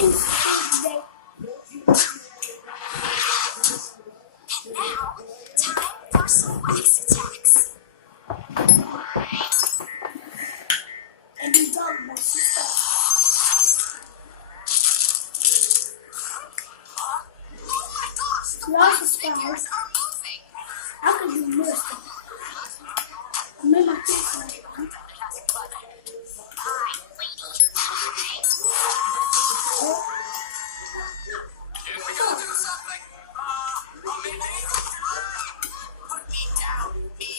Instantly. And now, time for some wax attacks. And you don't want to stop. Oh my gosh, the Lots of wax figures stars. are moving. I can do more stuff. I'm in my face right now. Hi, lady. Oh, Can we go do something? Maybe? Put me down, me.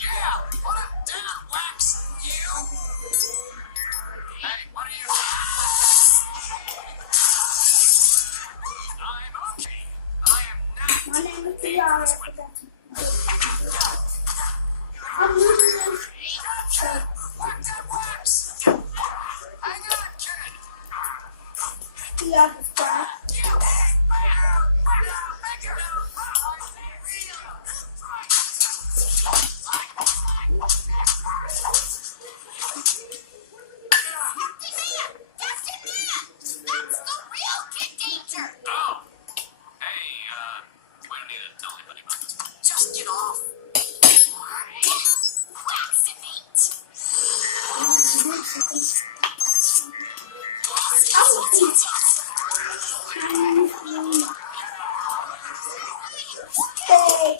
Yeah, put it down, Wax. You. Hey, what are you? I'm okay. I am not. my name is Tiara. I forgot to I'm losing this. So, Whack that wax. Hang on, kid. Tiara style. Just get off. Waxivate. Hey,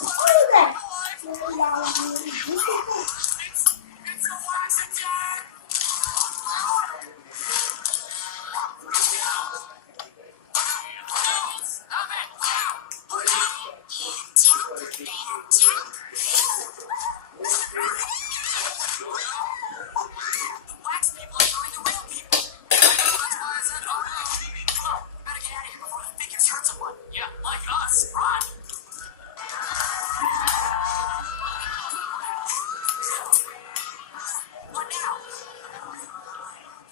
what is that? It's a wax attack. Stop it. Put out. Wax people are going to real people. That's why I said, oh no. Come on, better get out of here before the figures hurt someone. Yeah, like us. Run. What now?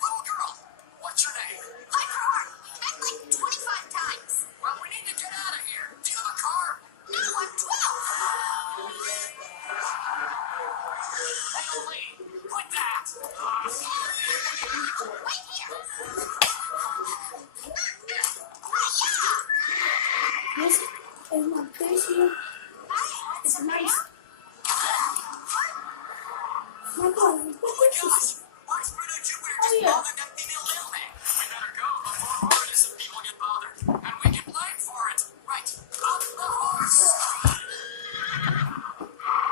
Little girl, what's your name? Hi, car. I've like 25 times. Well, we need to get out of here. Do you have a car? No, I'm 12. Hey, Lee, quit that. Wait here. This is my face. It's nice. My God, what is this? Why spring Jupiter Oh, just yeah. bothered that female mailman? We better go before more innocent people get bothered. And we get blamed for it. Right. Up the horse.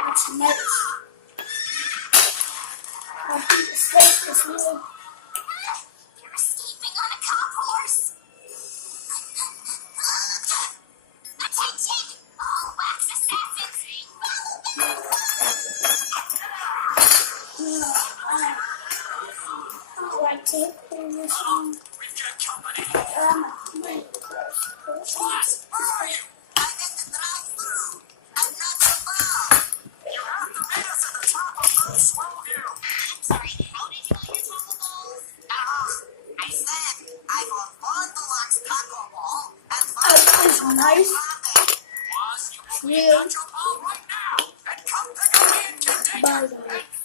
That's nice. I think the steak is really. You're escaping on a cop horse. Attention! All wax assassins, follow me! I like tape for this one. We've got company. Wait. What? Where are you? I'm at the drive-thru. I'm not so far. You have to meet us at the top of those swell view. I'm sorry, how did you like your taco balls? I said I want one deluxe taco ball and It's nice. Plus, you Yeah. got your ball right now. And come pick up me and Kid Danger. Bye. And